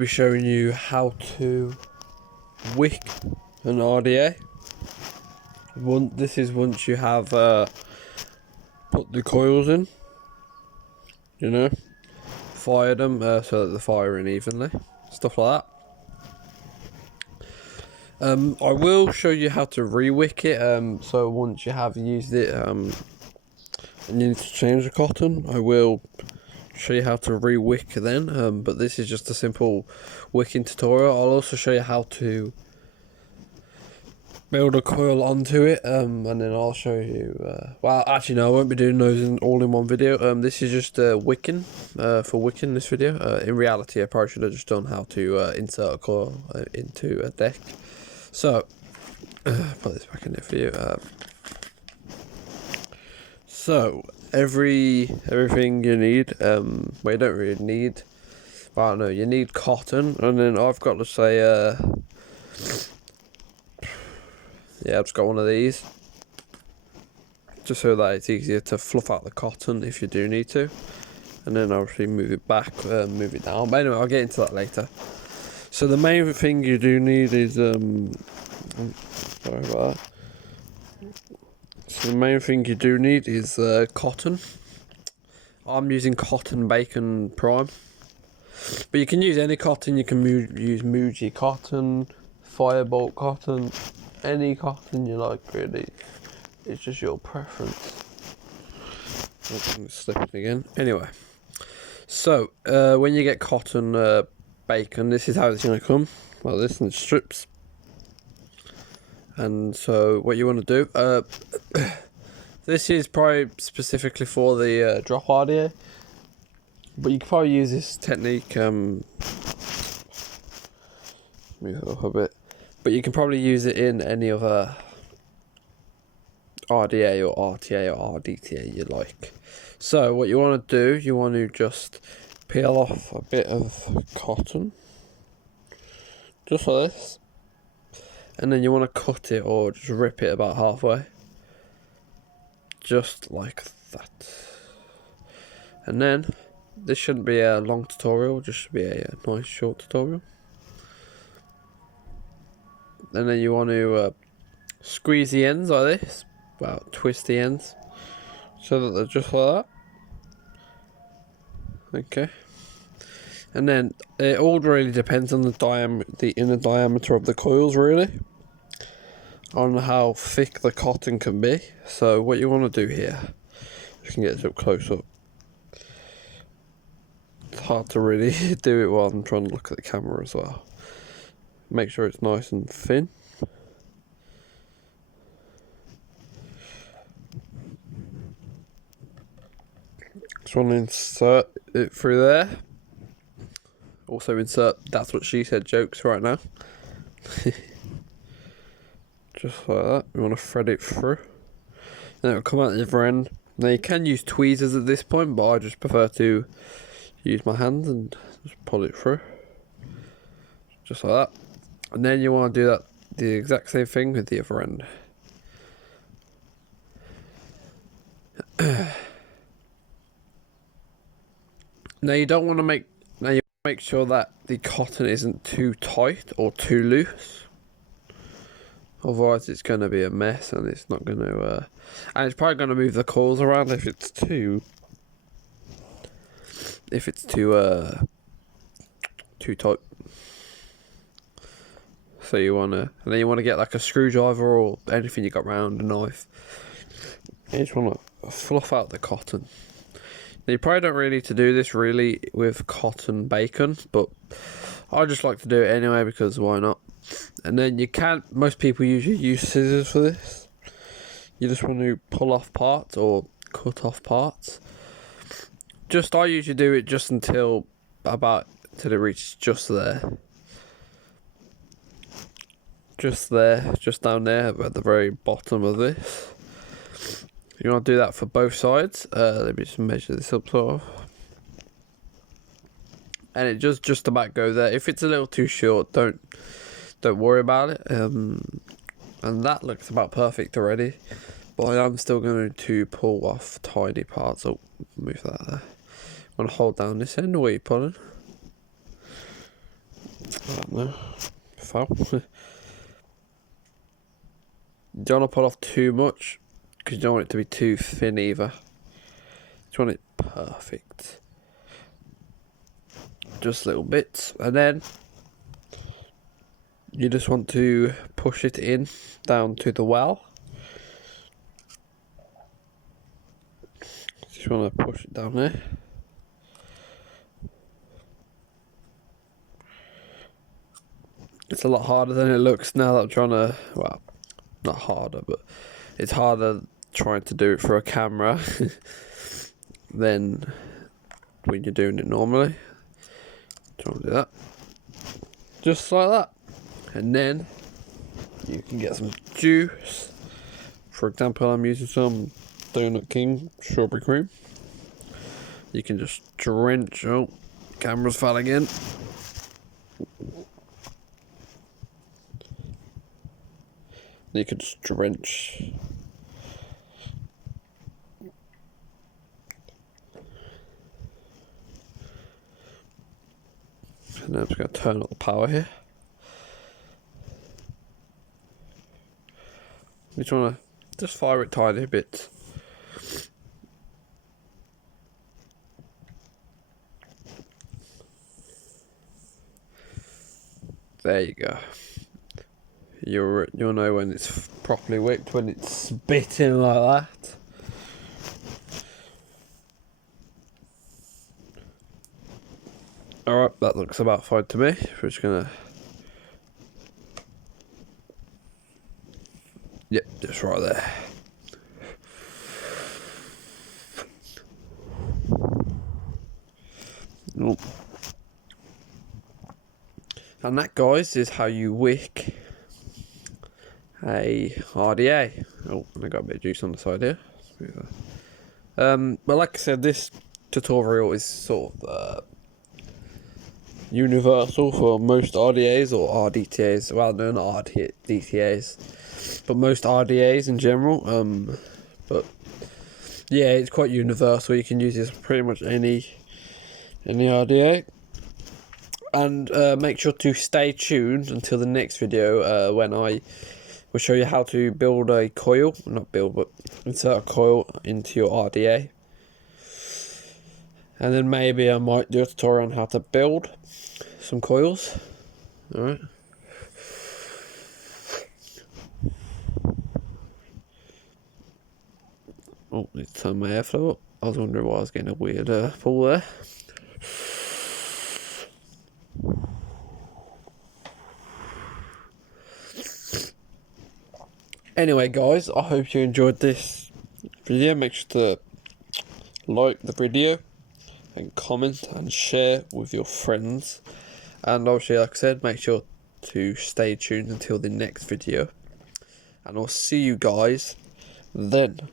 Be showing you how to wick an RDA. This is once you have put the coils in, you know, fire them so that they're firing evenly, stuff like that. I will show you how to re-wick it. So once you have used it and you need to change the cotton, I will show you how to re-wick then. But this is just a simple wicking tutorial. I'll also show you how to build a coil onto it, and then I'll show you. Well, actually, no, I won't be doing those all in one video. This is just wicking for wicking this video. In reality, I probably should have just done how to insert a coil into a deck. So, put this back in there for you. So everything you need. Well, you don't really need. Well, I don't know. You need cotton, and then I've got to say. Yeah, I've just got one of these, just so that it's easier to fluff out the cotton if you do need to, and then obviously move it back, move it down. But anyway, I'll get into that later. So the main thing you do need is sorry about that. So the main thing you do need is cotton. I'm using cotton bacon prime, but you can use any cotton. You can use Muji cotton, Firebolt cotton, any cotton you like, really. It's just your preference. I'm slipping again. Anyway, so when you get cotton bacon, this is how it's going to come, like this, in strips. And so what you want to do, this is probably specifically for the drop RDA, but you can probably use this technique, move it up a bit, but you can probably use it in any other RDA or RTA or RDTA you like. So what you want to do, you want to just peel off a bit of cotton, just like this, and then you want to cut it or just rip it about halfway, just like that. And then this shouldn't be a long tutorial, just should be a nice short tutorial. And then you want to squeeze the ends like this, well, twist the ends so that they're just like that. Okay. And then it all really depends on the inner diameter of the coils, really, on how thick the cotton can be. So what you want to do here, you can get this up close up. It's hard to really do it while I'm trying to look at the camera as well. Make sure it's nice and thin. Just want to insert it through there. Also insert "that's what she said" jokes right now. Just like that. We want to thread it through. Then it'll come out the other end. Now you can use tweezers at this point, but I just prefer to use my hands and just pull it through. Just like that. And then you want to do the exact same thing with the other end. Now you don't want to make sure that the cotton isn't too tight or too loose. Otherwise it's going to be a mess, and it's not going to and it's probably going to move the coils around if it's too tight. So you want to, and then you want to get like a screwdriver or anything you got round, a knife. You just want to fluff out the cotton. Now, you probably don't really need to do this really with cotton bacon, but I just like to do it anyway because why not? And then most people usually use scissors for this. You just want to pull off parts or cut off parts. I usually do it just until it reaches just there. Just down there at the very bottom of this. You want to do that for both sides. Let me just measure this up sort of. And it just about go there. If it's a little too short, don't worry about it. And that looks about perfect already. But I'm still going to pull off tiny parts. Oh, move that there. Want to hold down this end, or are you pulling? I don't know. Foul. You don't want to pull off too much because you don't want it to be too thin either. You want it perfect. Just little bits, and then you just want to push it in down to the well. Just want to push it down there. It's a lot harder than it looks now that I'm trying to, well, not harder, but it's harder trying to do it for a camera than when you're doing it normally. Trying to do that. Just like that. And then you can get some juice. For example, I'm using some Donut King strawberry cream. You can just drench. Oh, camera's fell again. You can just drench. And then I'm just going to turn up the power here. You just want to just fire it tiny bit. There you go. You'll know when it's properly wicked, when it's spitting like that. Alright, that looks about fine to me. We're just gonna... Yep, just right there. Oh. And that, guys, is how you wick a RDA. Oh, and I got a bit of juice on the side here. But like I said, this tutorial is sort of universal for most RDAs or RDTAs. Well, no, not RDTAs, but most RDAs in general. But yeah, it's quite universal. You can use this pretty much any RDA. And make sure to stay tuned until the next video when I will show you how to build a coil. Not build, but insert a coil into your RDA. And then maybe I might do a tutorial on how to build some coils. Alright. Oh, let's turn my airflow up. I was wondering why I was getting a weird pull there. Anyway, guys, I hope you enjoyed this video. Make sure to like the video and comment and share with your friends. And obviously, like I said, make sure to stay tuned until the next video. And I'll see you guys then.